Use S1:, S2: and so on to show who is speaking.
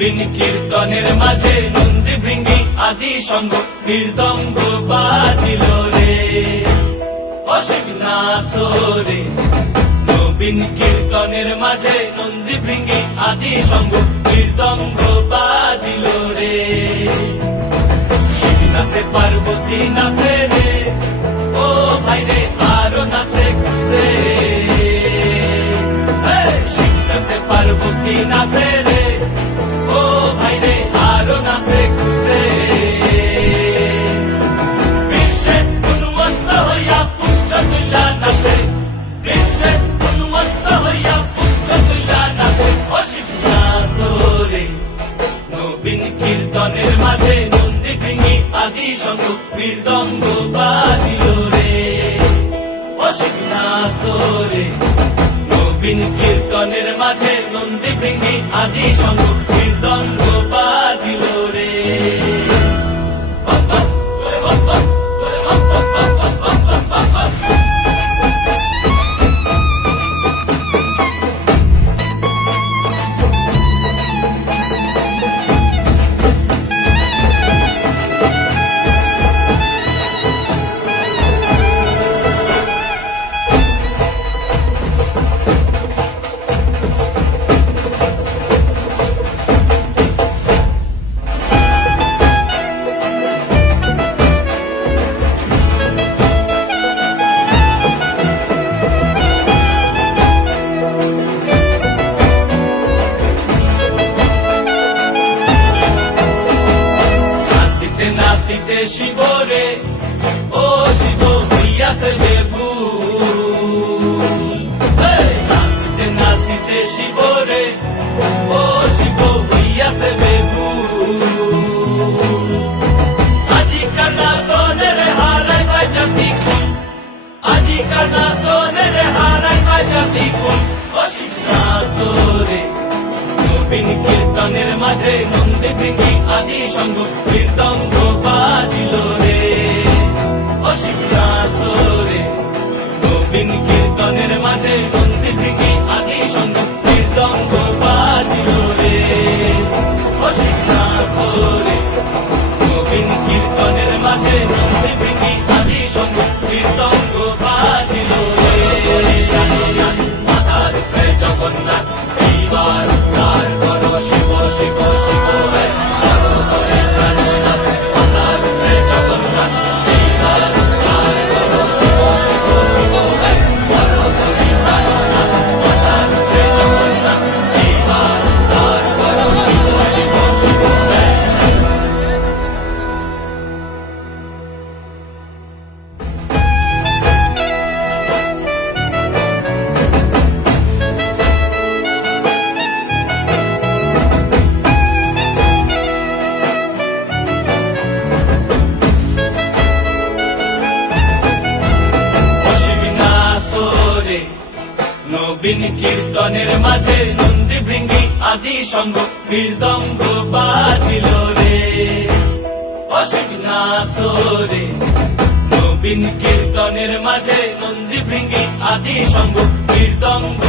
S1: নবীন কীর্তনের মাঝে নন্দী ভৃঙ্গি আদি সঙ্গ মৃদঙ্গ বাজিল রে। অশেক নাসরে নবীন কীর্তনের মাঝে নন্দী ভৃঙ্গি আদি সঙ্গ মৃদঙ্গ বাজিল রে। শিব নাচে পার্বতী নাচে রে। ও ভাই রে সঙ্গ মৃদঙ্গ বাজিল রে। নাচরে নবীন কীর্তনের মাঝে নন্দী ভৃঙ্গি আদি সঙ্গ মৃদঙ্গ বাজিল নাচিতে শিবরে ও শিব হইয়াছে দেবু নাচিতে নাচিতে শিবরে ও শিব হইয়াছে দেবু আজি কানা সোনের হারাই বাজাতি আজি কানা সোনের হারাই বাজাতি কুল ও শিব কীর্তনের মাঝে নন্দী আদি সঙ্গ কীর্তঙ্গ বাজিল নবীন কীর্তনের মাঝে নন্দী ভৃঙ্গি আদি সঙ্গ মৃদঙ্গ বাজিল রে। অশ্বিনাসরে নবীন কীর্তনের মাঝে নন্দী ভৃঙ্গি আদি সঙ্গ মৃদঙ্গ